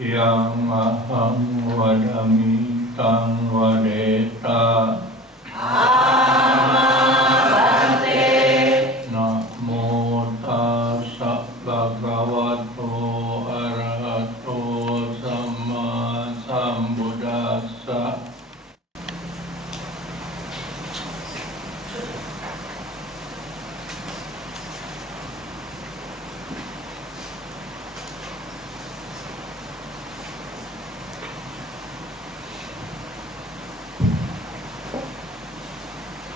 yang aham vadami tang vadeta. Namo tassa bhagavato arahato samma sambuddhassa.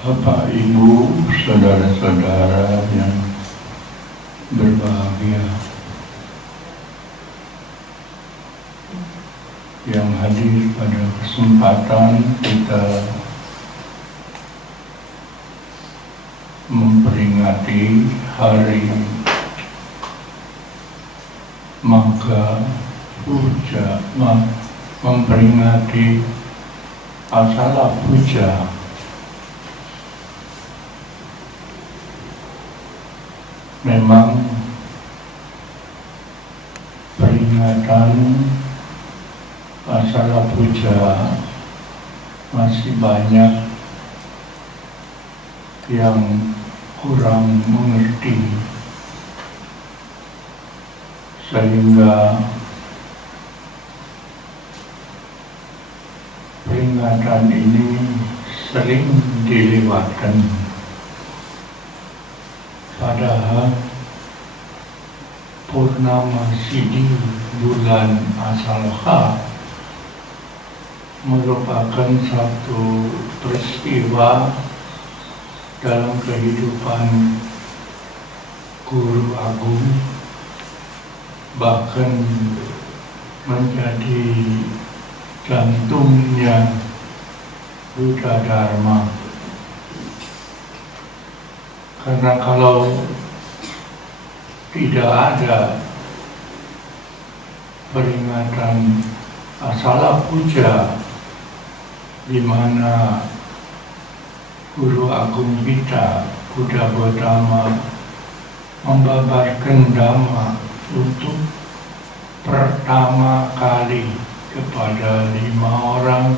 Bapak, Ibu, saudara-saudara yang berbahagia, yang hadir pada kesempatan kita memperingati hari Magha Puja, memperingati Asala Puja. Memang peringatan Asala Puja masih banyak yang kurang mengerti, sehingga peringatan ini sering dilewatkan. Padahal Purnama Sidi bulan Asalha merupakan satu peristiwa dalam kehidupan guru agung, bahkan menjadi jantungnya Buddha Dharma. Karena kalau tidak ada peringatan Asala Puja di mana Guru Agung kita, Buddha Gautama, membabarkan Dhamma untuk pertama kali kepada 5 orang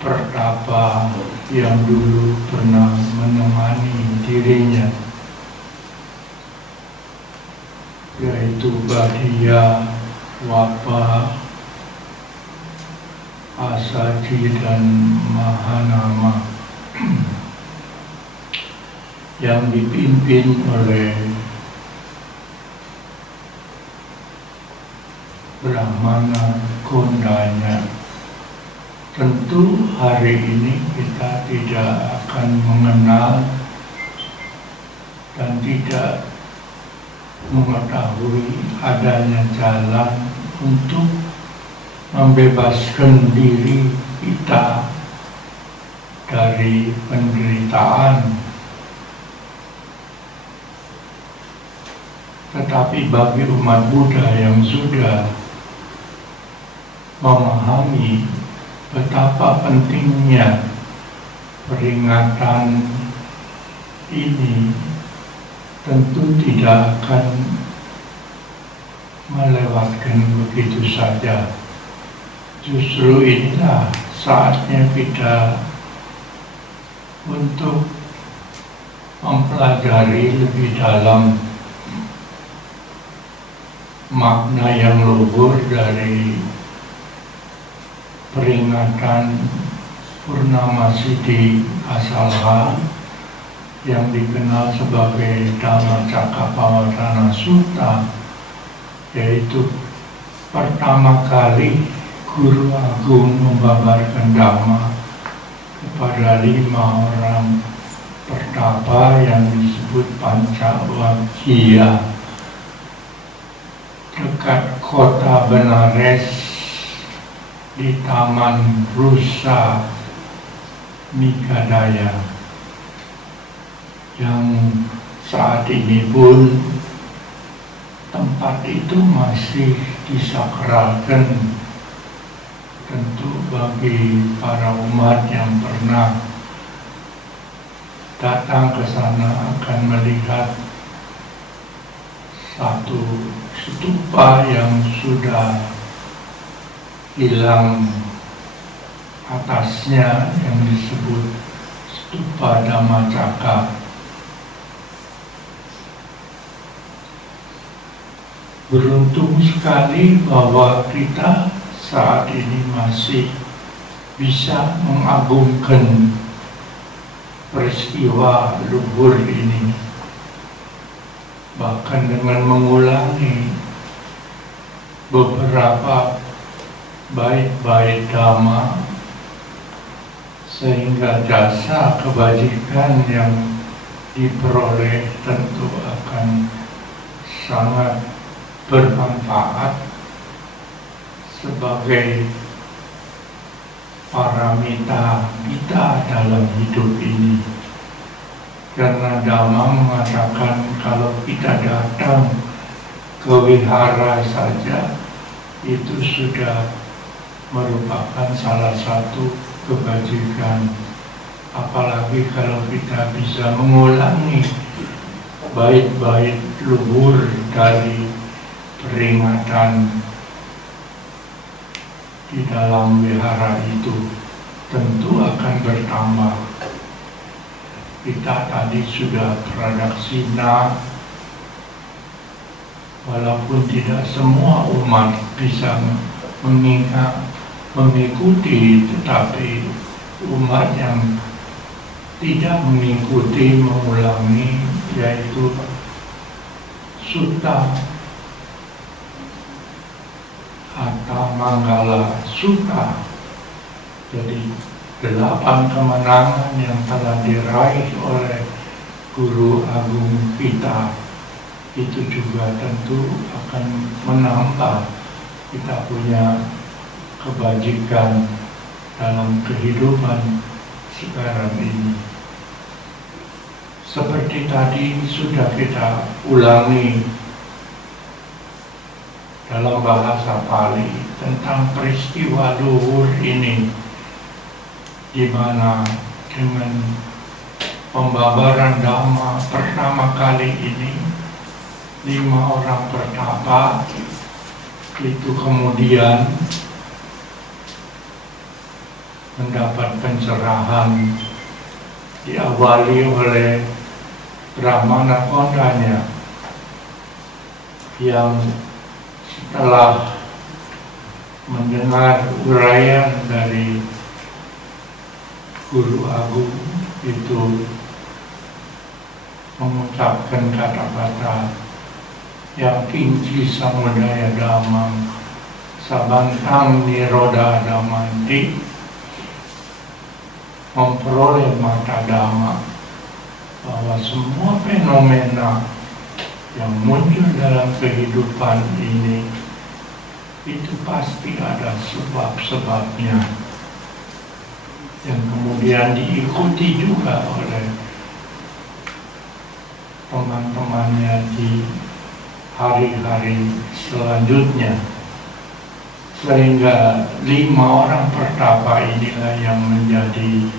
pertapa yang dulu pernah menemani dirinya, yaitu Bhaddiya, Wapa, Asaji, dan Mahanama, yang dipimpin oleh Brahmana Kondanya. Tentu hari ini kita tidak akan mengenal dan tidak mengetahui adanya jalan untuk membebaskan diri kita dari penderitaan. Tetapi bagi umat Buddha yang sudah memahami betapa pentingnya peringatan ini, tentu tidak akan melewatkan begitu saja. Justru inilah saatnya kita untuk mempelajari lebih dalam makna yang luhur dari peringatan Purnama Sidi Asalha yang dikenal sebagai Dhammacakkappavattana Sutta, yaitu pertama kali Guru Agung membabarkan Dhamma kepada 5 orang pertapa yang disebut Pancawaggiya dekat kota Benares di Taman Rusa Nigadaya, yang saat ini pun tempat itu masih disakralkan. Tentu bagi para umat yang pernah datang ke sana akan melihat satu stupa yang sudah hilang atasnya yang disebut stupa Dhammacakka. Beruntung sekali bahwa kita saat ini masih bisa mengagungkan peristiwa luhur ini, bahkan dengan mengulangi beberapa bait-bait Dhamma, sehingga jasa kebajikan yang diperoleh tentu akan sangat bermanfaat sebagai paramita kita dalam hidup ini. Karena Dhamma mengatakan kalau kita datang ke wihara saja itu sudah merupakan salah satu kebajikan. Apalagi kalau kita bisa mengulangi bait-bait luhur dari peringatan di dalam wihara itu, tentu akan bertambah. Kita tadi sudah pradaksina, walaupun tidak semua umat bisa mengikuti, tetapi umat yang tidak mengikuti mengulangi, yaitu Sutta atau Manggala Sutta. Jadi 8 kemenangan yang telah diraih oleh Guru Agung kita itu juga tentu akan menambah kita punya kebajikan dalam kehidupan sekarang ini. Seperti tadi sudah kita ulangi dalam bahasa Pali tentang peristiwa luhur ini, di mana dengan pembabaran Dhamma pertama kali ini 5 orang pertapa itu kemudian mendapat pencerahan, diawali oleh Brahmana Kondanya yang setelah mendengar uraian dari Guru Agung itu mengucapkan kata-kata yang kinci samudaya dhammam sabantang niroda dhammanti, memperoleh mata Dhamma, bahwa semua fenomena yang muncul dalam kehidupan ini itu pasti ada sebab-sebabnya, yang kemudian diikuti juga oleh teman-temannya di hari-hari selanjutnya, sehingga 5 orang pertapa inilah yang menjadi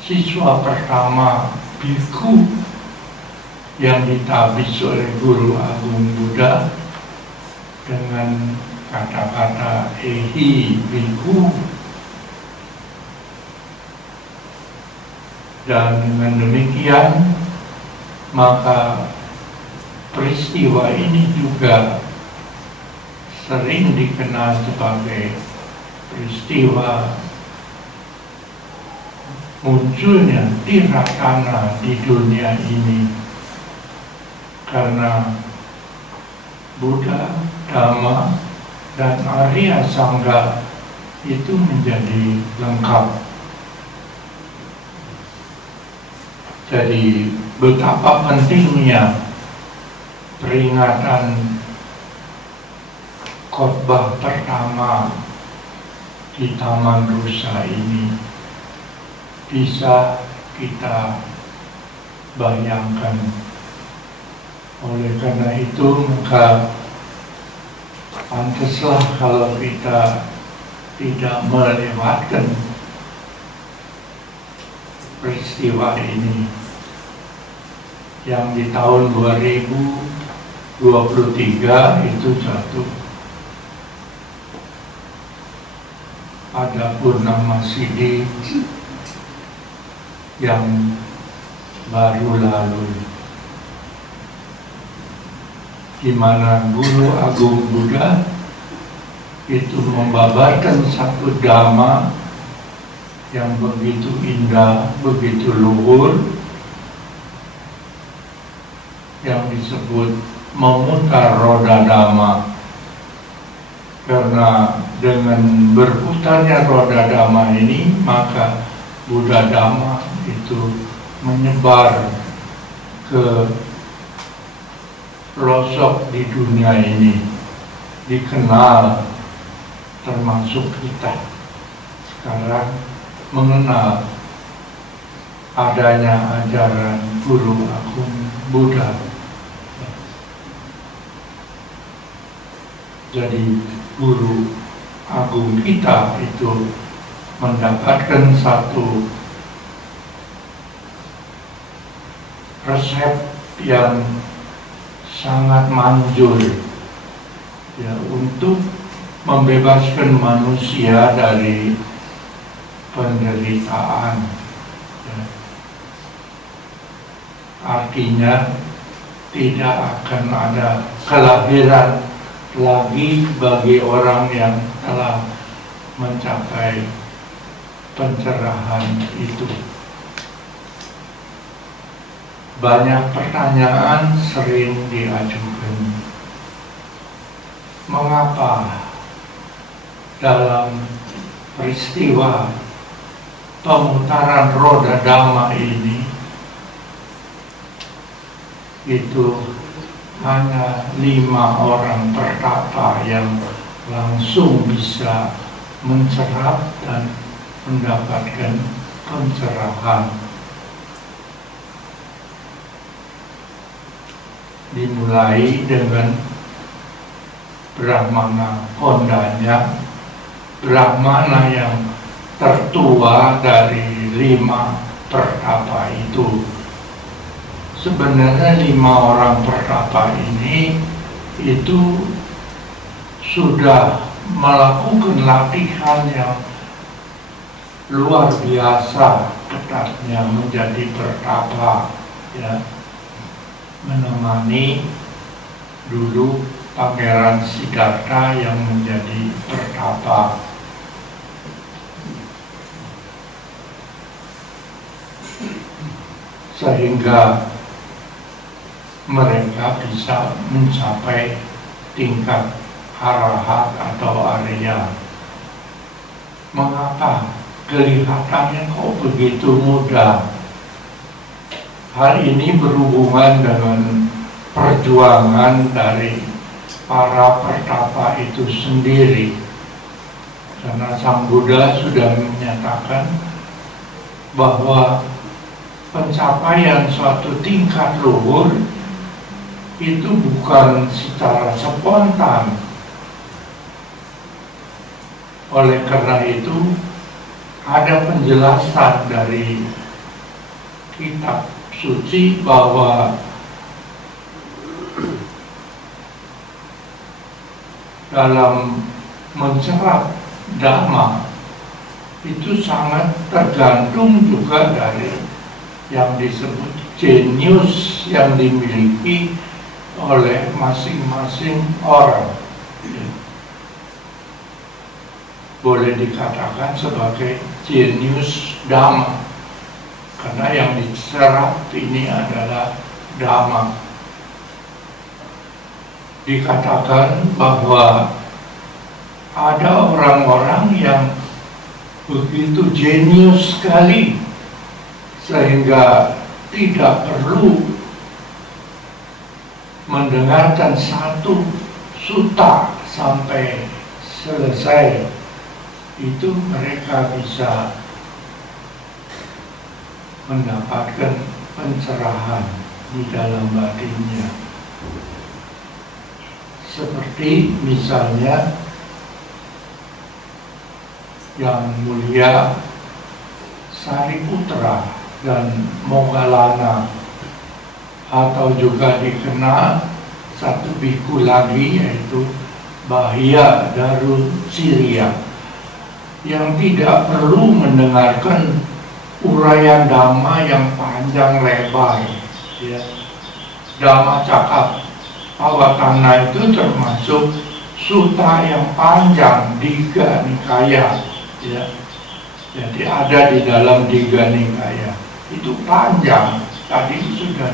siswa pertama bhikkhu yang ditabis oleh Guru Agung Buddha dengan kata-kata ehi bhikkhu. Dan dengan demikian maka peristiwa ini juga sering dikenal sebagai peristiwa munculnya tiratana di dunia ini, karena Buddha, Dhamma, dan Arya Sangha itu menjadi lengkap. Jadi betapa pentingnya peringatan khotbah pertama di Taman Rusa ini bisa kita bayangkan. Oleh karena itu maka pantaslah kalau kita tidak melewatkan peristiwa ini yang di tahun 2000 23 itu jatuh. Ada Purnama Sidi yang baru lalu, di mana Guru Agung Buddha itu membabarkan satu dhamma yang begitu indah, begitu luhur, yang disebut memutar roda dhamma. Karena dengan berputarnya roda dhamma ini, maka Buddha Dhamma itu menyebar ke pelosok di dunia ini, dikenal, termasuk kita sekarang mengenal adanya ajaran Guru Agung Buddha. Jadi Guru Agung kita itu mendapatkan satu resep yang sangat manjur ya, untuk membebaskan manusia dari penderitaan ya. Artinya tidak akan ada kelahiran lagi bagi orang yang telah mencapai pencerahan itu. Banyak pertanyaan sering diajukan. Mengapa dalam peristiwa pemutaran roda dhamma ini itu hanya 5 orang pertapa yang langsung bisa mencerap dan mendapatkan pencerahan. Dimulai dengan Brahmana Kondanya, Brahmana yang tertua dari 5 pertapa itu. Sebenarnya 5 orang pertapa ini itu sudah melakukan latihan yang luar biasa ketatnya menjadi pertapa ya, menemani dulu Pangeran Siddhartha yang menjadi pertapa. Sehingga mereka bisa mencapai tingkat arahat atau arya. Mengapa kelihatannya kok begitu mudah? Hal ini berhubungan dengan perjuangan dari para pertapa itu sendiri. Karena Sang Buddha sudah menyatakan bahwa pencapaian suatu tingkat luhur itu bukan secara spontan. Oleh karena itu, ada penjelasan dari kitab suci bahwa dalam mencerap dhamma itu sangat tergantung juga dari yang disebut jenius yang dimiliki oleh masing-masing orang. Boleh dikatakan sebagai jenius dhamma, karena yang diserap ini adalah dhamma. Dikatakan bahwa ada orang-orang yang begitu jenius sekali sehingga tidak perlu mendengarkan satu sutta sampai selesai, itu mereka bisa mendapatkan pencerahan di dalam batinnya. Seperti misalnya yang mulia Sariputra dan Moggallana, atau juga dikenal satu biku lagi, yaitu Bahia Darul Syria, yang tidak perlu mendengarkan uraian dhamma yang panjang lebar, ya. Dhamma Cakap Pawatana itu termasuk sutta yang panjang, Digha Nikaya, ya. Jadi ada di dalam Digha Nikaya, itu panjang. Tadi sudah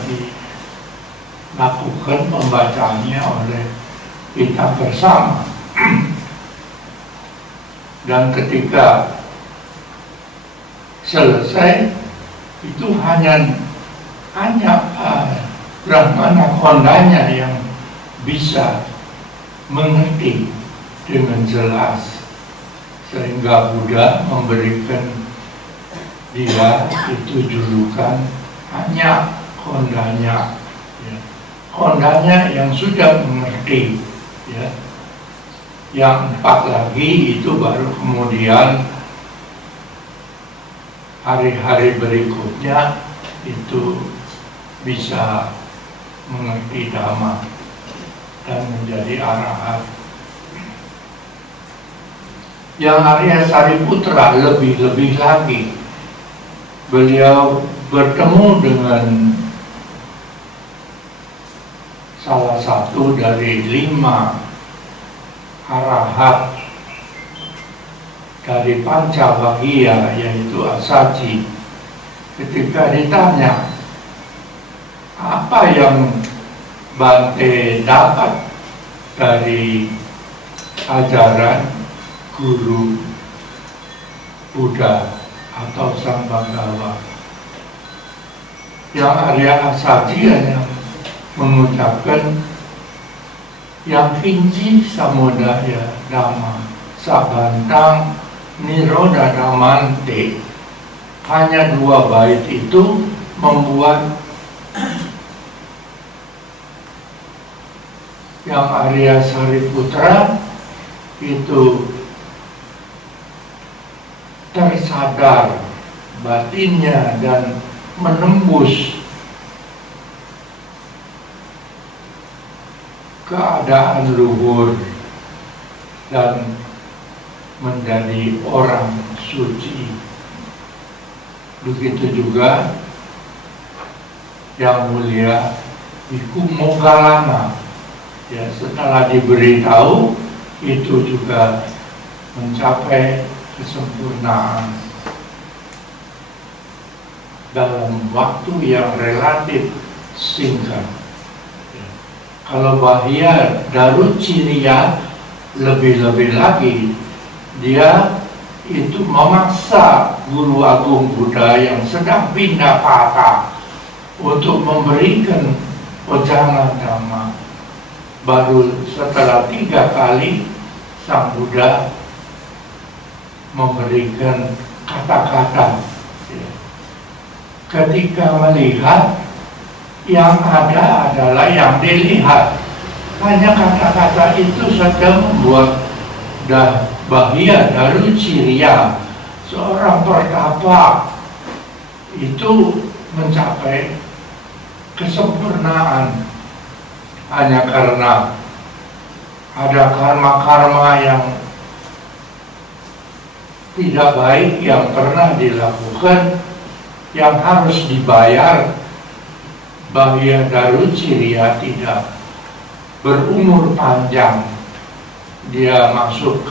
dilakukan pembacaannya oleh kita bersama. Dan ketika selesai itu hanya Brahmana Kondanya yang bisa mengerti dengan jelas, sehingga Buddha memberikan dia itu julukan hanya Kondanya, ya. Kondanya yang sudah mengerti, ya. Yang 4 lagi itu baru kemudian hari-hari berikutnya itu bisa mengerti Dhamma dan menjadi arahat. Yang Arya Sariputra lebih-lebih lagi, beliau bertemu dengan salah satu dari 5 arahat dari Pancabagia, yaitu Asaji. Ketika ditanya, apa yang Bante dapat dari ajaran guru Buddha atau Sang Bhagawa, yang Arya Asaji hanya mengucapkan yang kinci samudaya dhamma sabantang niroda damante. Hanya 2 bait itu membuat yang Arya Sariputra itu tersadar batinnya dan menembus keadaan luhur dan menjadi orang suci. Begitu juga yang mulia Biku Moggallana, ya, setelah diberitahu itu juga mencapai kesempurnaan dalam waktu yang relatif singkat. Kalau Bahia Darul Syria lebih-lebih lagi, dia itu memaksa Guru Agung Buddha yang sedang pindah patah untuk memberikan wejangan Dhamma. Baru setelah 3 kali Sang Buddha memberikan kata-kata. Ketika melihat, yang ada adalah yang dilihat. Hanya kata-kata itu saja membuat Bahia Darul Syria, seorang pertapa, itu mencapai kesempurnaan. Hanya karena ada karma-karma yang tidak baik yang pernah dilakukan, yang harus dibayar. Bahia Darul Syria tidak berumur panjang. Dia masuk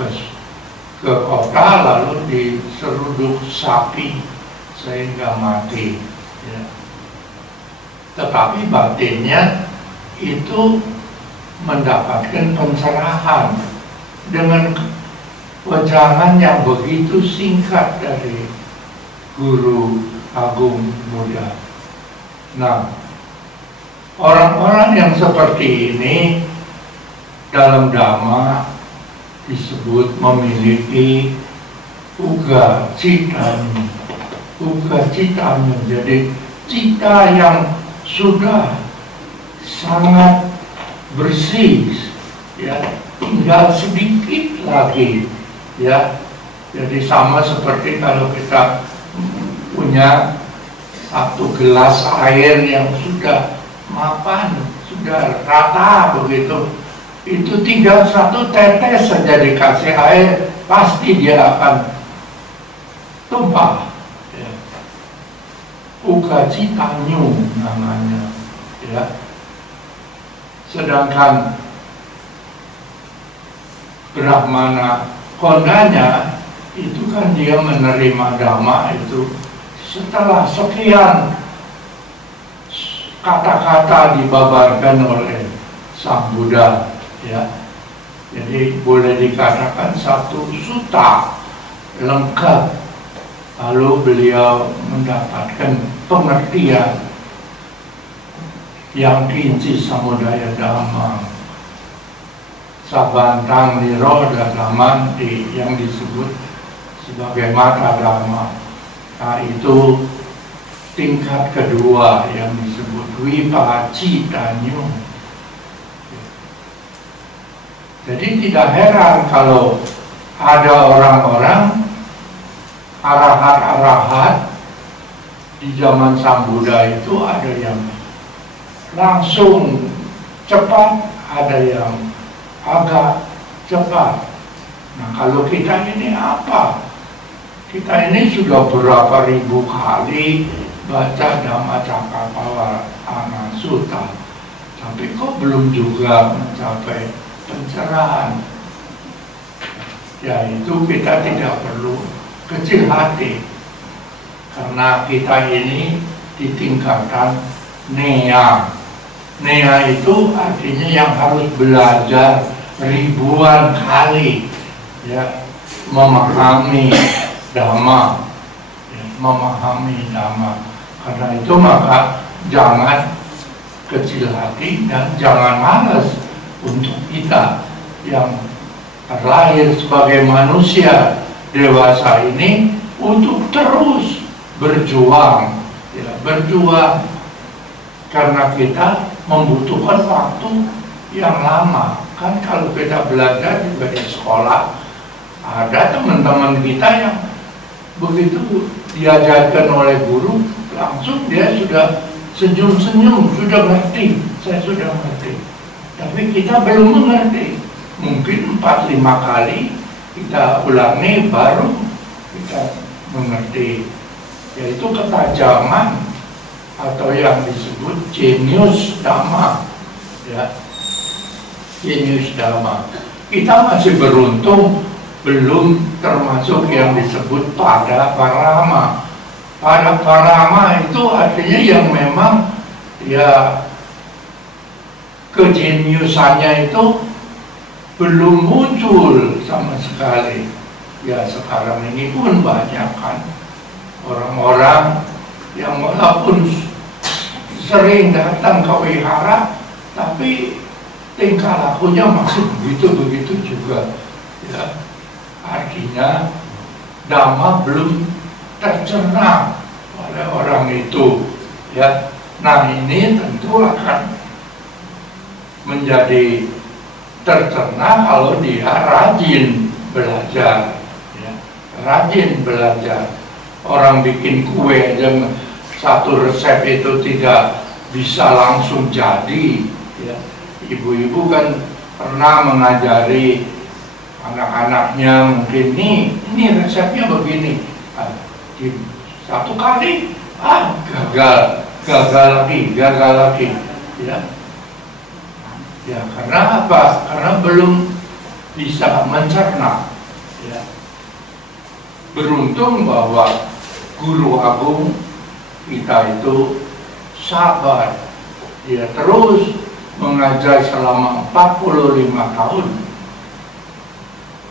ke kota lalu diseruduk sapi sehingga mati, ya. Tetapi batinnya itu mendapatkan pencerahan dengan wejangan yang begitu singkat dari Guru Agung Buddha. Nah, orang-orang yang seperti ini dalam Dhamma disebut memiliki uga citanya. Uga citanya, jadi cita yang sudah sangat bersih, ya, tinggal sedikit lagi, ya. Jadi sama seperti kalau kita punya 1 gelas air yang sudah mapan, sudah rata begitu, itu tinggal satu tetes saja dikasih air, pasti dia akan tumpah. Ya. Ugaci tanyu namanya. Ya. Sedangkan Brahmana kondanya itu kan dia menerima dhamma itu setelah sekian kata-kata dibabarkan oleh Sang Buddha, ya. Jadi boleh dikatakan satu sutta lengkap. Lalu beliau mendapatkan pengertian yang kinci samudaya dhamma, sabantang niroda dhamma yang disebut sebagai mata dhamma. Nah, itu tingkat kedua yang disebut vipacitanyo. Jadi tidak heran kalau ada orang-orang arahat-arahat di zaman Sang Buddha itu ada yang langsung cepat, ada yang agak cepat. Nah, kalau kita ini apa? Kita ini sudah berapa ribu kali baca Dhammacakkappavattana Sutta, tapi kok belum juga mencapai pencerahan. Ya, itu kita tidak perlu kecil hati, karena kita ini ditingkatkan nea. Nea itu artinya yang harus belajar ribuan kali, ya, memahami dhamma, ya, memahami dhamma. Karena itu maka jangan kecil hati dan jangan malas untuk kita yang terlahir sebagai manusia dewasa ini untuk terus berjuang, ya, berjuang, karena kita membutuhkan waktu yang lama. Kan kalau kita belajar juga di sekolah, ada teman-teman kita yang begitu diajarkan oleh guru, langsung dia sudah senyum-senyum, sudah ngerti, saya sudah ngerti. Tapi kita belum mengerti. Mungkin 4-5 kali kita ulangi baru kita mengerti. Yaitu ketajaman atau yang disebut jenius dhamma, ya, jenius dhamma. Kita masih beruntung belum termasuk yang disebut pada parama. Pada parama itu artinya yang memang ya kejeniusannya itu belum muncul sama sekali. Ya, sekarang ini pun banyak kan orang-orang yang walaupun sering datang ke wihara, tapi tingkah lakunya masih begitu-begitu juga. Ya, artinya dhamma belum tercerna oleh orang itu. Ya, nah ini tentu akan menjadi tercerna kalau dia rajin belajar, ya, rajin belajar. Orang bikin kue aja satu resep itu tidak bisa langsung jadi, ya. Ibu-ibu kan pernah mengajari anak-anaknya, mungkin ini resepnya begini, satu kali gagal lagi, ya. Ya, karena apa? Karena belum bisa mencerna, ya. Beruntung bahwa guru agung kita itu sabar, dia terus mengajar selama 45 tahun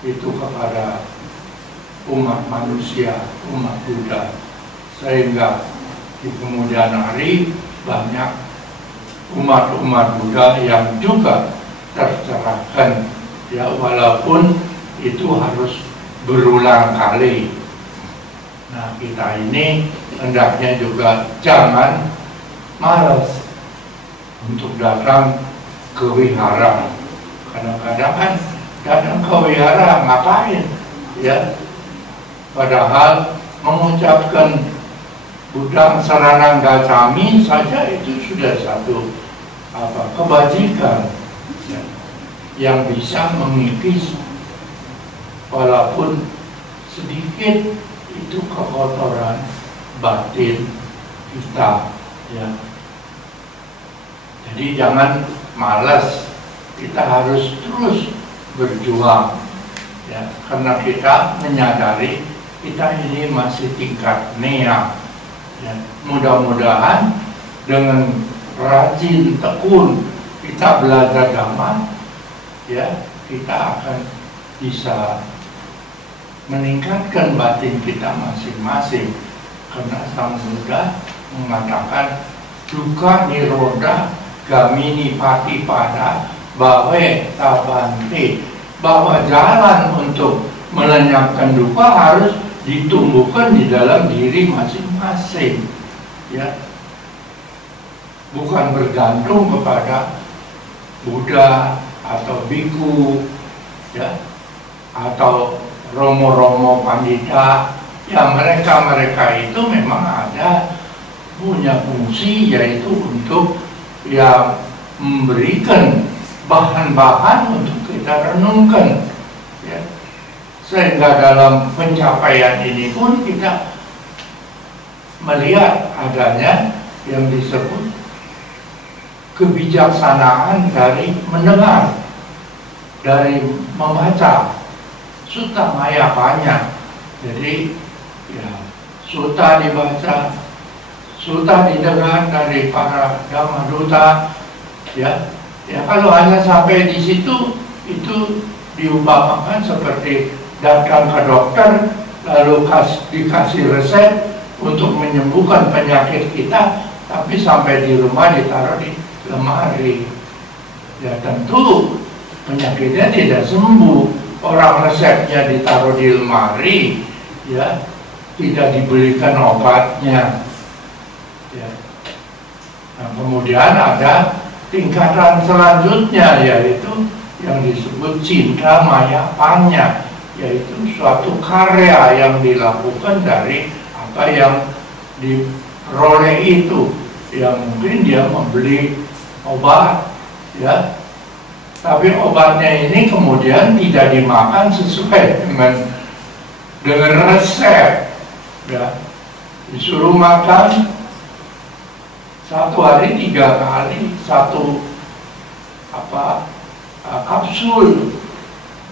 itu kepada umat manusia, umat Buddha, sehingga di kemudian hari banyak umat-umat Buddha yang juga tercerahkan, ya, walaupun itu harus berulang kali. Nah, kita ini hendaknya juga jangan malas untuk datang ke wihara. Kadang-kadang kan datang ke wihara ngapain, ya, padahal mengucapkan Buddhang Saranang Gacchami saja itu sudah satu kebajikan ya, yang bisa mengikis walaupun sedikit itu kekotoran batin kita ya. Jadi jangan malas, kita harus terus berjuang ya, karena kita menyadari kita ini masih tingkat nea ya. Mudah-mudahan dengan rajin tekun kita belajar agama ya, kita akan bisa meningkatkan batin kita masing-masing, karena Sang Buddha mengatakan dukkha nirodha gamini patipada bahwa tabante, bahwa jalan untuk melenyapkan duka harus ditumbuhkan di dalam diri masing-masing ya, bukan bergantung kepada Buddha atau biku ya, atau romo-romo pandita ya. Mereka itu memang ada punya fungsi, yaitu untuk ya memberikan bahan-bahan untuk kita renungkan ya, sehingga dalam pencapaian ini pun kita melihat adanya yang disebut kebijaksanaan dari mendengar, dari membaca Sutta Mayapanya. Jadi ya, sutta dibaca, sutta didengar dari para Dhamma Duta ya. Ya kalau hanya sampai di situ, itu diumpamakan seperti datang ke dokter lalu dikasih resep untuk menyembuhkan penyakit kita, tapi sampai di rumah ditaruh di lemari ya, tentu penyakitnya tidak sembuh. Orang resepnya ditaruh di lemari ya, tidak dibelikan obatnya ya. Nah, kemudian ada tingkatan selanjutnya, yaitu yang disebut cinta mayapanya, yaitu suatu karya yang dilakukan dari apa yang diperoleh itu. Yang mungkin dia membeli obat ya, tapi obatnya ini kemudian tidak dimakan sesuai dengan resep ya. Disuruh makan satu hari 3 kali satu kapsul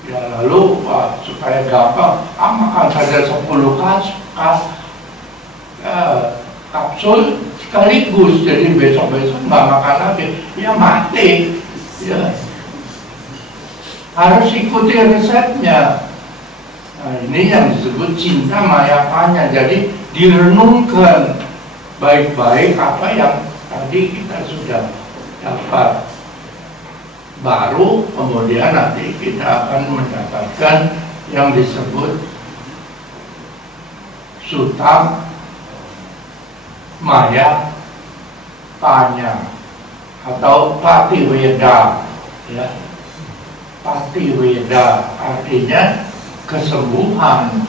ya, lalu supaya gampang makan saja 10 kapsul sekaligus, jadi besok-besok nggak makan lagi ya, mati ya. Harus ikuti resepnya. Nah, ini yang disebut cinta mayapanya. Jadi direnungkan baik-baik apa yang tadi kita sudah dapat, baru kemudian nanti kita akan mendapatkan yang disebut Sutta Mayapanya atau Patiweda ya. Patiweda artinya kesembuhan.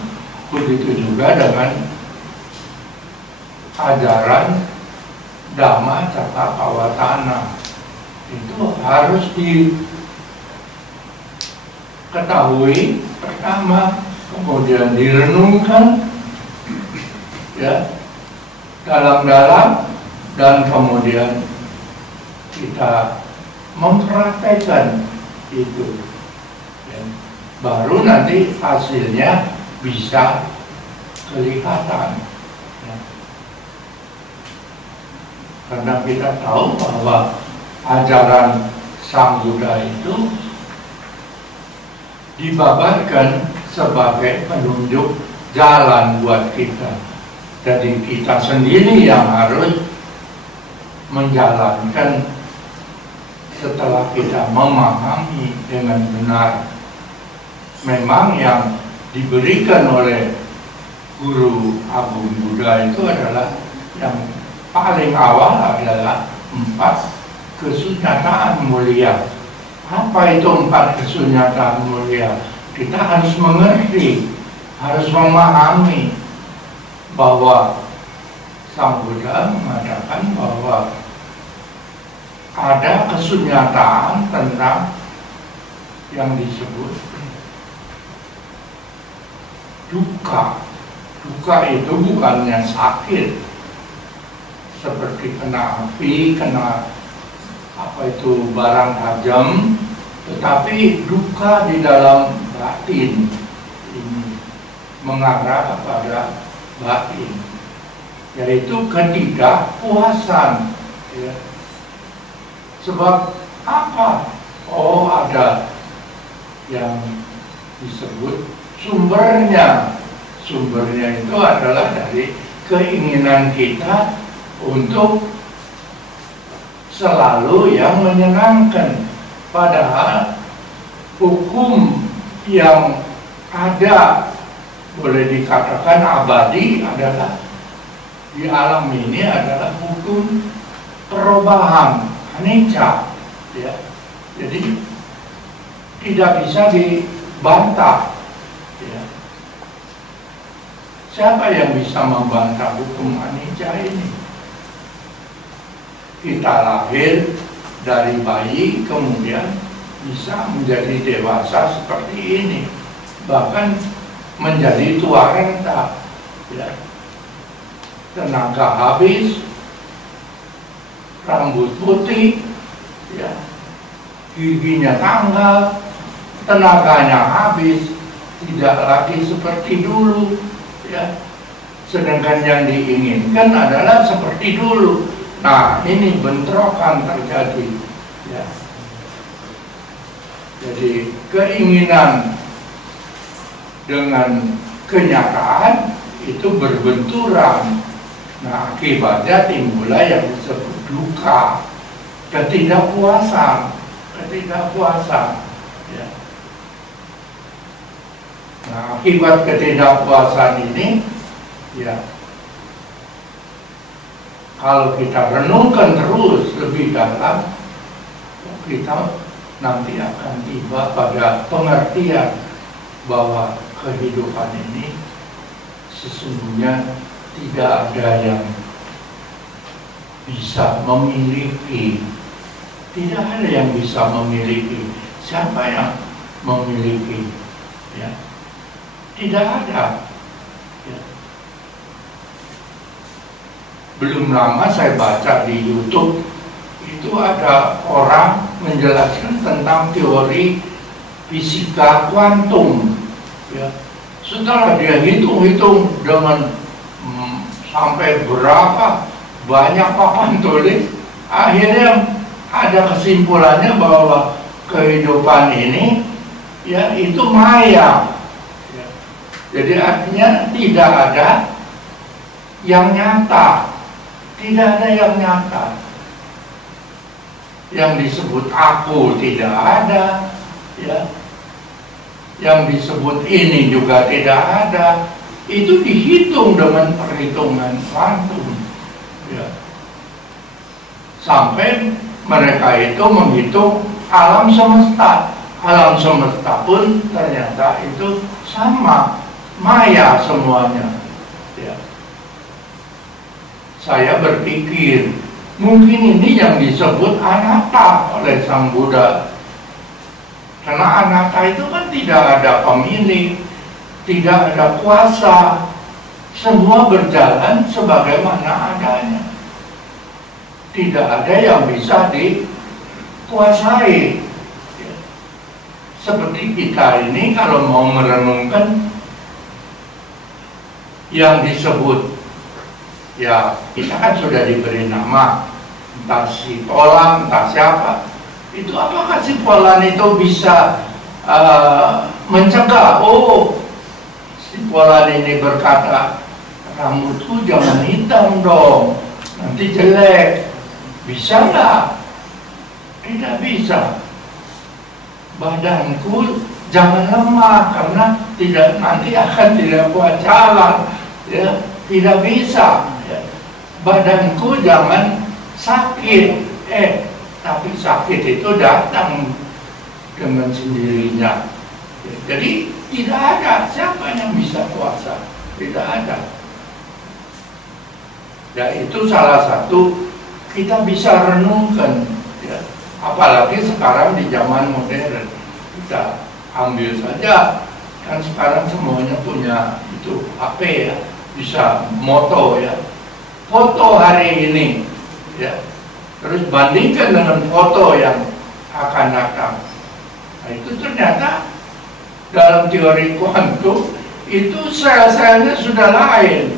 Begitu juga dengan ajaran Dhamma Cakkappavattana, itu harus diketahui pertama, kemudian direnungkan ya dalam-dalam, dan kemudian kita mempraktekkan itu ya. Baru nanti hasilnya bisa kelihatan ya. Karena kita tahu bahwa ajaran Sang Buddha itu dibabarkan sebagai penunjuk jalan buat kita. Jadi kita sendiri yang harus menjalankan setelah kita memahami dengan benar. Memang yang diberikan oleh Guru Agung Buddha itu adalah yang paling awal adalah 4 kesunyataan mulia. Apa itu 4 kesunyataan mulia? Kita harus mengerti, harus memahami bahwa Sang Buddha mengatakan bahwa ada kesunyataan tentang yang disebut duka. Duka itu bukannya sakit seperti kena api, kena apa itu barang tajam, tetapi duka di dalam batin ini mengarah kepada batin, yaitu ketidakpuasan. Ya. Sebab apa? Oh, ada yang disebut sumbernya. Sumbernya itu adalah dari keinginan kita untuk selalu yang menyenangkan. Padahal hukum yang ada, boleh dikatakan abadi, adalah di alam ini adalah hukum perubahan, anicca. Ya. Jadi tidak bisa dibantah. Ya. Siapa yang bisa membantah hukum anicca ini? Kita lahir dari bayi, kemudian bisa menjadi dewasa seperti ini, bahkan menjadi tua renta. Ya. Tenaga habis, rambut putih, ya. Giginya tanggal, tenaganya habis, tidak lagi seperti dulu. Ya. Sedangkan yang diinginkan adalah seperti dulu. Nah, ini bentrokan terjadi. Ya. Jadi keinginan dengan kenyataan itu berbenturan. Nah, akibatnya timbullah yang disebut duka, ketidakpuasan. Ya. Nah, akibat ketidakpuasan ini, ya, kalau kita renungkan terus lebih dalam, kita nanti akan tiba pada pengertian bahwa kehidupan ini sesungguhnya tidak ada yang bisa memiliki. Tidak ada yang bisa memiliki. Siapa yang memiliki? Ya. Tidak ada. Ya. Belum lama saya baca di YouTube, itu ada orang menjelaskan tentang teori fisika kuantum. Ya. Setelah dia hitung-hitung dengan sampai berapa banyak papan tulis, akhirnya ada kesimpulannya bahwa kehidupan ini, ya, itu maya. Ya. Jadi artinya tidak ada yang nyata. Tidak ada yang nyata. Yang disebut aku tidak ada, ya. Yang disebut ini juga tidak ada. Itu dihitung dengan perhitungan kuantum, ya. Sampai mereka itu menghitung alam semesta. Alam semesta pun ternyata itu sama, maya semuanya. Ya. Saya berpikir, mungkin ini yang disebut anatta oleh Sang Buddha. Karena anatta itu kan tidak ada pemilik, tidak ada kuasa, semua berjalan sebagaimana adanya. Tidak ada yang bisa dikuasai. Seperti kita ini kalau mau merenungkan yang disebut, ya kita kan sudah diberi nama, entah si Polan, entah siapa. Itu apakah si Polan itu bisa mencegah? Oh, si Polan ini berkata, rambutku jangan hitam dong, nanti jelek. Bisa nggak? Tidak bisa. Badanku jangan lemah karena nanti akan tidak kuat jalan. Ya, tidak bisa. Ya. Badanku jangan sakit. Tapi sakit itu datang dengan sendirinya. Ya, jadi tidak ada siapa yang bisa kuasa. Tidak ada. Ya, itu salah satu kita bisa renungkan, ya. Apalagi sekarang di zaman modern, kita ambil saja, kan sekarang semuanya punya itu HP ya, bisa moto ya, foto hari ini ya, terus bandingkan dengan foto yang akan datang. Nah, itu ternyata dalam teori kuantum itu sel-selnya sudah lain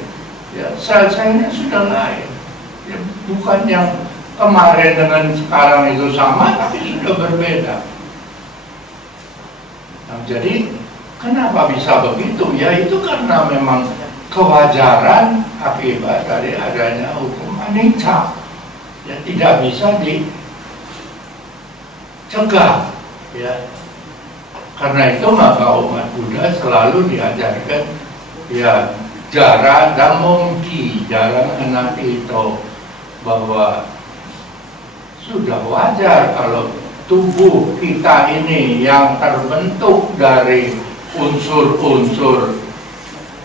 ya, sel-selnya sudah lain ya, bukan yang kemarin dengan sekarang itu sama, tapi sudah berbeda. Nah, jadi kenapa bisa begitu? Ya itu karena memang kewajaran akibat dari adanya hukum anicca, ya tidak bisa dicegah ya. Karena itu maka umat Buddha selalu diajarkan ya jara dhammomki, jarang anak itu, bahwa sudah wajar kalau tubuh kita ini yang terbentuk dari unsur-unsur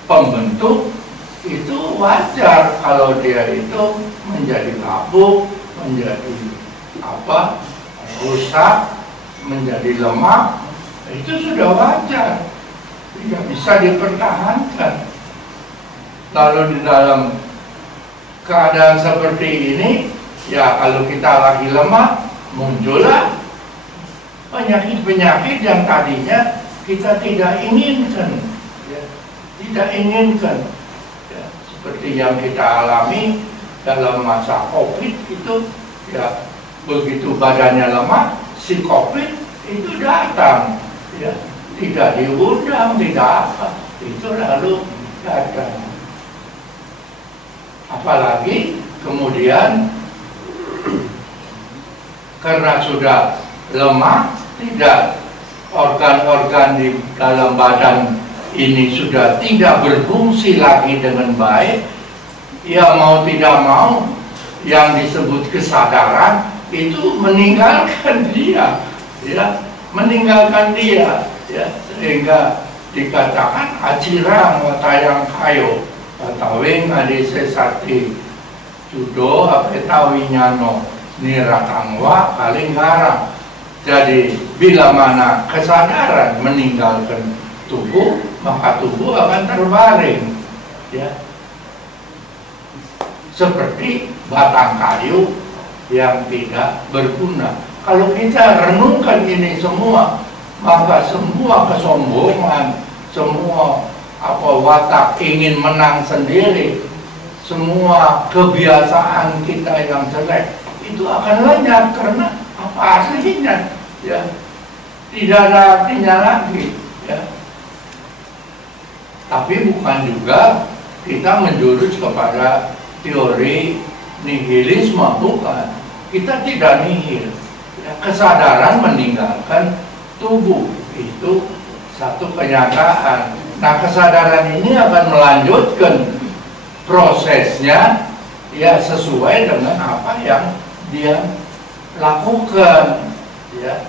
pembentuk itu wajar kalau dia itu menjadi kabuk, menjadi apa, rusak, menjadi lemak, itu sudah wajar, tidak bisa dipertahankan. Lalu di dalam keadaan seperti ini, ya kalau kita lagi lemah, muncullah penyakit-penyakit yang tadinya kita tidak inginkan, ya, tidak inginkan, ya, seperti yang kita alami dalam masa COVID itu, ya begitu badannya lemah, si COVID itu datang, ya tidak diundang, tidak apa, itu lalu datang. Apalagi kemudian karena sudah lemah, tidak, organ-organ di dalam badan ini sudah tidak berfungsi lagi dengan baik, ya mau tidak mau yang disebut kesadaran itu meninggalkan dia, ya meninggalkan dia, ya sehingga dikatakan acirang watayang kayo patawing adise sati judo apetawinyano niratangwa kalinggara. Jadi bila mana kesadaran meninggalkan tubuh, maka tubuh akan terbaring, ya seperti batang kayu yang tidak berguna. Kalau kita renungkan ini semua, maka semua kesombongan, semua watak ingin menang sendiri, semua kebiasaan kita yang jelek itu akan lenyap karena apa aslinya, ya tidak ada artinya lagi, ya. Tapi bukan juga kita menjurus kepada teori nihilisme, bukan. Kita tidak nihil, ya. Kesadaran meninggalkan tubuh itu satu kenyataan. Nah, kesadaran ini akan melanjutkan prosesnya, ya sesuai dengan apa yang dia lakukan, ya.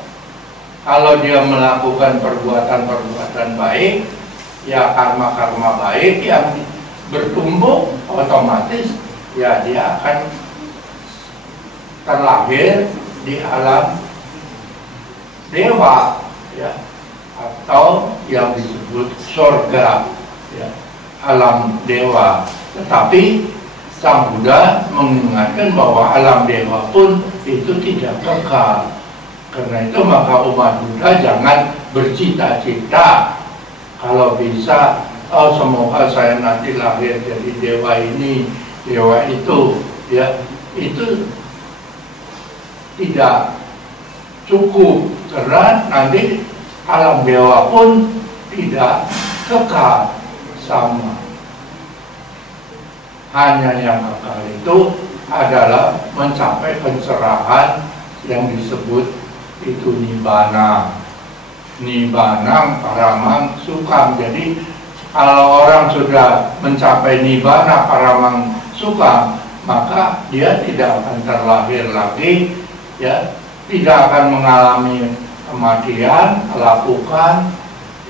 Kalau dia melakukan perbuatan-perbuatan baik, ya karma-karma baik yang bertumbuh, otomatis ya dia akan terlahir di alam dewa, ya, atau yang disebut surga, ya, alam dewa. Tetapi Sang Buddha mengingatkan bahwa alam dewa pun itu tidak kekal. Karena itu maka umat Buddha jangan bercita-cita kalau bisa, oh semoga saya nanti lahir jadi dewa ini, dewa itu, ya itu tidak cukup, karena nanti alam dewa pun tidak kekal sama. Hanya yang kekal itu adalah mencapai pencerahan yang disebut itu nibbana. Nibbanang paramang sukam. Jadi kalau orang sudah mencapai nibbana paramang sukam, maka dia tidak akan terlahir lagi, ya, tidak akan mengalami kematian, kelapukan,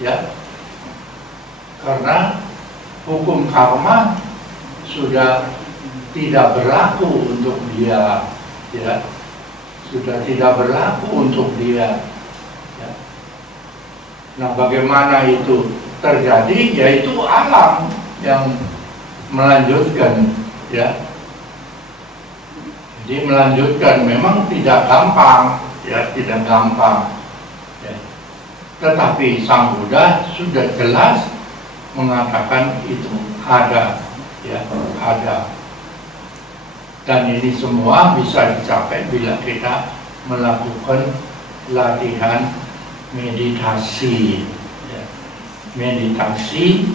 ya, karena hukum karma sudah tidak berlaku untuk dia, ya. sudah tidak berlaku untuk dia. Ya. Nah, bagaimana itu terjadi? Yaitu alam yang melanjutkan, ya. Jadi melanjutkan memang tidak gampang, ya, tidak gampang. Ya. Tetapi Sang Buddha sudah jelas mengatakan itu ada, ya, ada. Dan ini semua bisa dicapai bila kita melakukan latihan meditasi, ya. Meditasi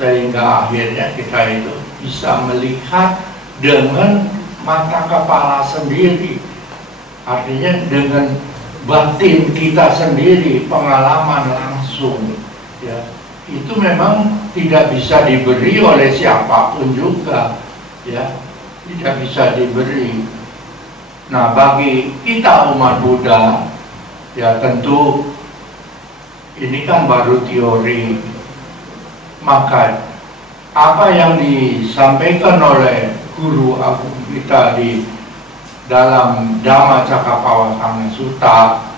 sehingga akhirnya kita itu bisa melihat dengan mata kepala sendiri, artinya dengan batin kita sendiri, pengalaman langsung, ya. Itu memang tidak bisa diberi oleh siapapun juga, ya. Tidak bisa diberi. Nah, bagi kita umat Buddha, ya tentu ini kan baru teori. Maka apa yang disampaikan oleh Guru Agung kita di dalam Dhammacakkappavattana Sutta,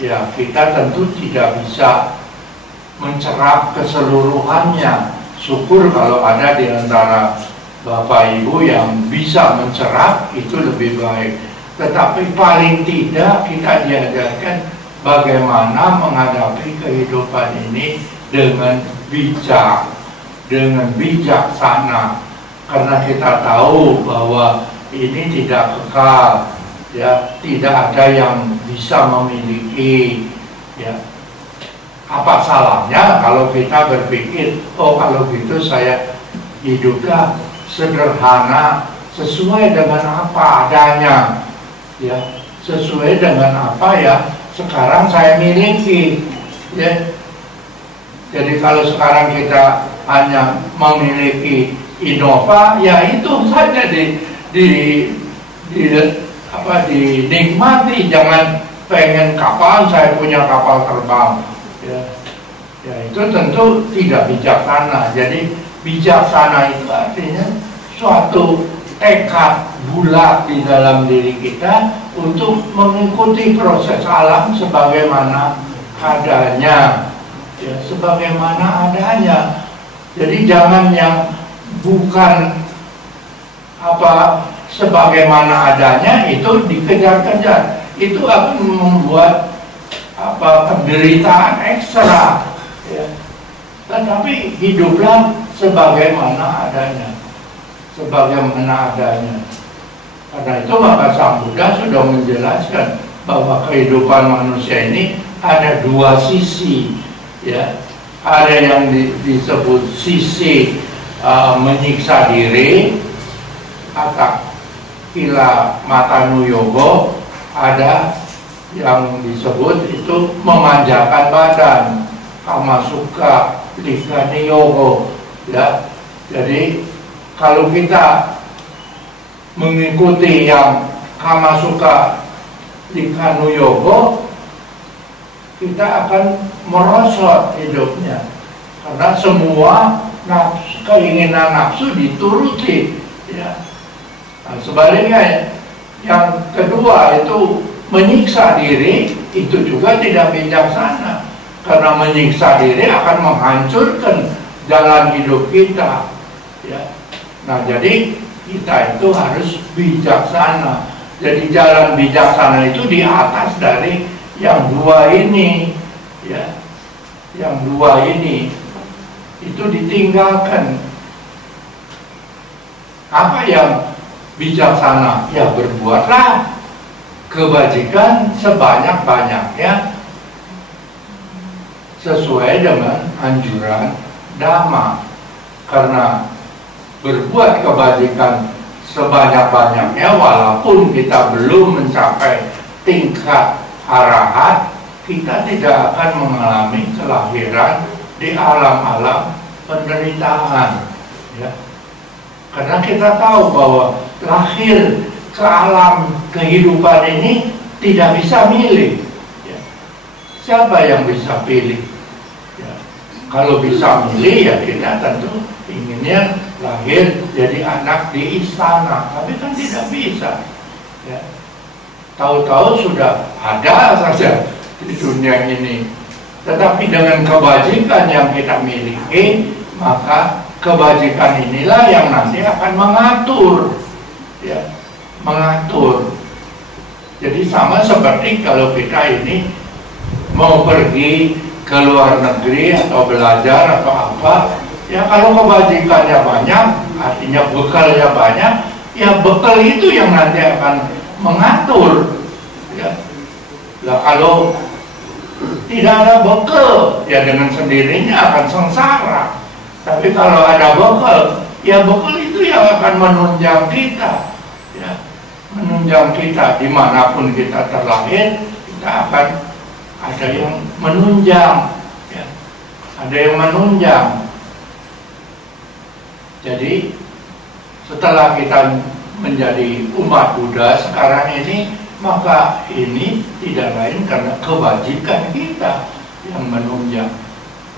ya kita tentu tidak bisa mencerap keseluruhannya. Syukur kalau ada di antara Bapak Ibu yang bisa mencerap, itu lebih baik. Tetapi paling tidak kita diajarkan bagaimana menghadapi kehidupan ini dengan bijak, dengan bijaksana. Karena kita tahu bahwa ini tidak kekal, ya, tidak ada yang bisa memiliki, ya. Apa salahnya kalau kita berpikir, oh kalau gitu saya hiduplah sederhana, sesuai dengan apa adanya, ya, sesuai dengan apa ya sekarang saya miliki, ya. Jadi kalau sekarang kita hanya memiliki Innova, ya itu saja dinikmati, jangan pengen kapan saya punya kapal terbang, ya. Ya itu tentu tidak bijaksana. Jadi bijaksana itu artinya suatu tekad bulat di dalam diri kita untuk mengikuti proses alam sebagaimana adanya, ya, sebagaimana adanya. Jadi jangan yang bukan sebagaimana adanya itu dikejar-kejar, itu akan membuat penderitaan ekstra, ya. Tetapi hiduplah sebagaimana adanya, sebagaimana adanya. Karena itu maka Sang Buddha sudah menjelaskan bahwa kehidupan manusia ini ada dua sisi, ya. Ada yang disebut sisi menyiksa diri, atau kila matanu yogo, ada yang disebut itu memanjakan badan, kamasuka likani yogo, ya. Jadi kalau kita mengikuti yang kamasuka likanu yogo, kita akan merosot hidupnya, karena semua keinginan nafsu dituruti, ya. Nah, sebaliknya yang kedua itu menyiksa diri, itu juga tidak bijaksana, karena menyiksa diri akan menghancurkan jalan hidup kita, ya. Nah, jadi kita itu harus bijaksana. Jadi jalan bijaksana itu di atas dari yang dua ini, ya. Yang dua ini itu ditinggalkan. Apa yang bijaksana? Ya berbuatlah kebajikan sebanyak-banyaknya sesuai dengan anjuran Dhamma. Karena berbuat kebajikan sebanyak-banyaknya, walaupun kita belum mencapai tingkat arahat, kita tidak akan mengalami kelahiran di alam-alam penderitaan, ya. Karena kita tahu bahwa lahir ke alam kehidupan ini tidak bisa milih, ya. Siapa yang bisa pilih, ya. Kalau bisa milih, ya kita tentu inginnya lahir jadi anak di istana, tapi kan tidak bisa, ya. tahu-tahu sudah ada saja di dunia ini. Tetapi dengan kebajikan yang kita miliki, maka kebajikan inilah yang nanti akan mengatur, ya, mengatur. Jadi sama seperti kalau kita ini mau pergi ke luar negeri atau belajar atau apa, ya kalau kebajikannya banyak, artinya bekalnya banyak, ya bekal itu yang nanti akan mengatur, ya. Nah, kalau tidak ada bekal, ya dengan sendirinya akan sengsara. Tapi kalau ada bekal, ya bekal itu yang akan menunjang kita, ya, menunjang kita dimanapun kita terlahir, kita akan ada yang menunjang, ya, ada yang menunjang. Jadi setelah kita menjadi umat Buddha sekarang ini, maka ini tidak lain karena kebajikan kita yang menunjang,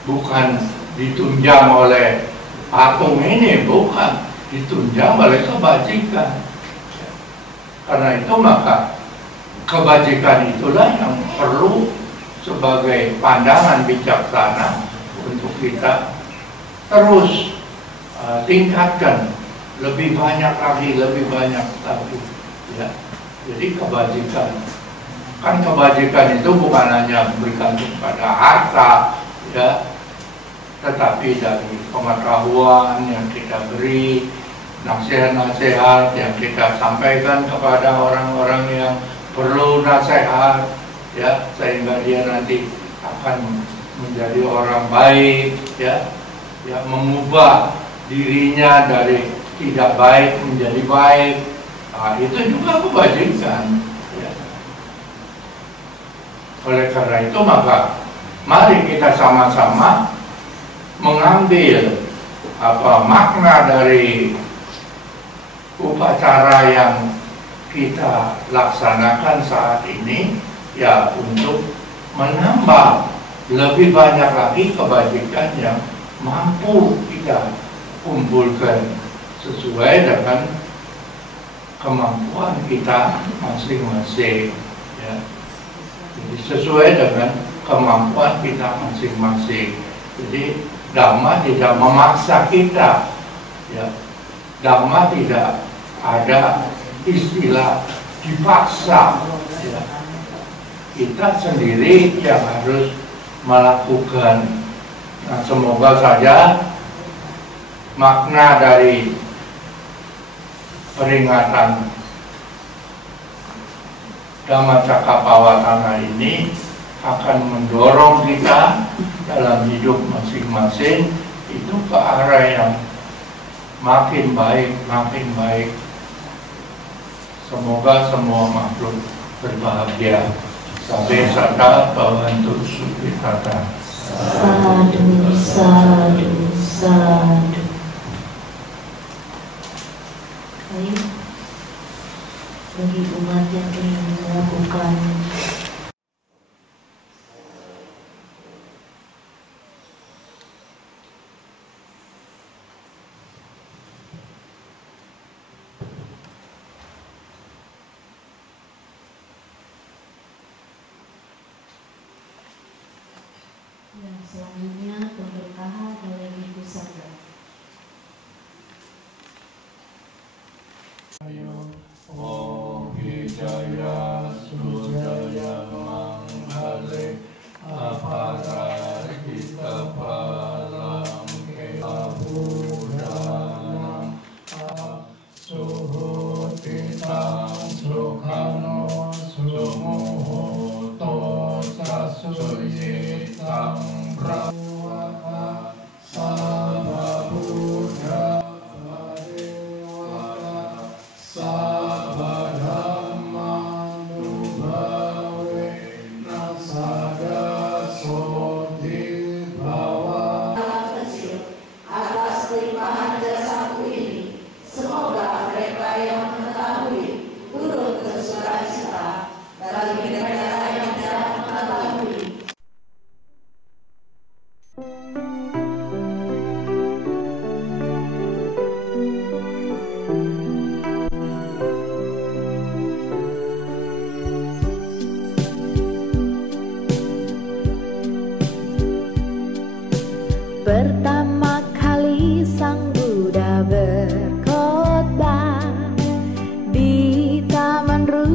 bukan ditunjang oleh patung ini, bukan, ditunjang oleh kebajikan. Karena itu maka kebajikan itulah yang perlu sebagai pandangan bijaksana untuk kita terus tingkatkan lebih banyak lagi, ya. Jadi kebajikan, kan kebajikan itu bukan hanya bergantung pada harta, ya, tetapi dari pengetahuan yang kita beri, nasihat-nasihat yang kita sampaikan kepada orang-orang yang perlu nasihat, ya, sehingga dia nanti akan menjadi orang baik, ya, ya, mengubah dirinya dari tidak baik menjadi baik. Nah, itu juga kebajikan, ya. Oleh karena itu maka mari kita sama-sama mengambil makna dari upacara yang kita laksanakan saat ini, ya, untuk menambah lebih banyak lagi kebajikan yang mampu kita kumpulkan sesuai dengan kemampuan kita masing-masing, ya. Jadi sesuai dengan kemampuan kita masing-masing. Jadi Dhamma tidak memaksa kita, ya. Dhamma tidak ada istilah dipaksa, ya. Kita sendiri yang harus melakukan. Nah, semoga saja makna dari peringatan Dhammacakkappawatthana ini akan mendorong kita dalam hidup masing-masing itu ke arah yang makin baik, makin baik. Semoga semua makhluk berbahagia. Sabbe satta bhavantu sukhita. Sadhu, sadhu, sadhu. Baik, bagi umat yang ingin melakukan yang selanjutnya pemberkahan oleh Ibu Sangga. Om Hidaya Sudaya Manggale Aparajita Palam Keabudhanam Suhutitang Sukhano Sumuhoto Sasuyitang Brahmata Sama Buddha Sabadhamma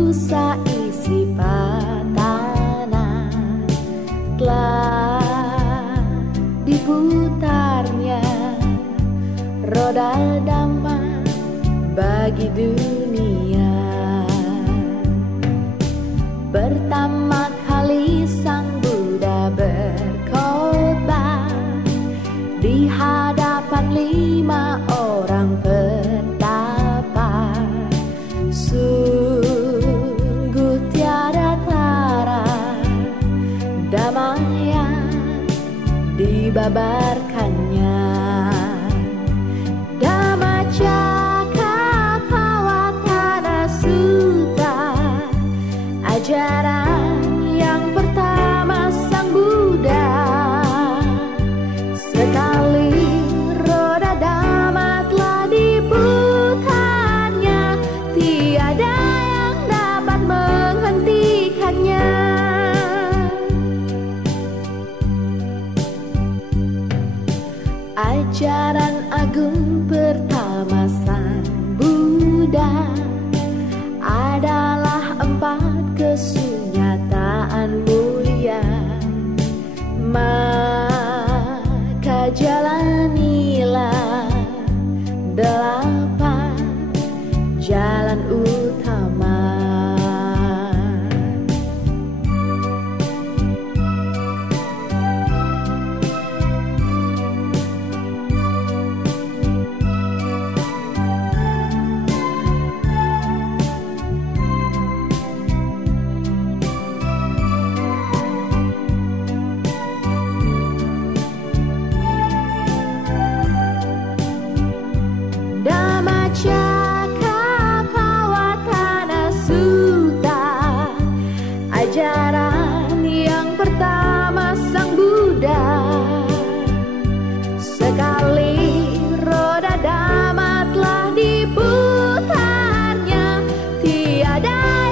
busa isi patanan, telah diputarnya roda damai bagi dunia. Pertama kali Sang Buddha berkhotbah di hadapan 5 orang petapa. Sungguh tiada tara damai yang dibabarkannya. Dhammacakkappavattana Sutta, ajaran yang pertama Sang Buddha. Sekali roda Dhamma telah diputarnya, tiada yang dapat menghentikannya. Ajaran agung pertama Sang Buddha adalah 4 kesunyataan mulia. Maka jalanilah 8 jalan utama. Dhammacakkappavattana Sutta, ajaran yang pertama Sang Buddha. Sekali roda Dhamma telah diputarnya, tiada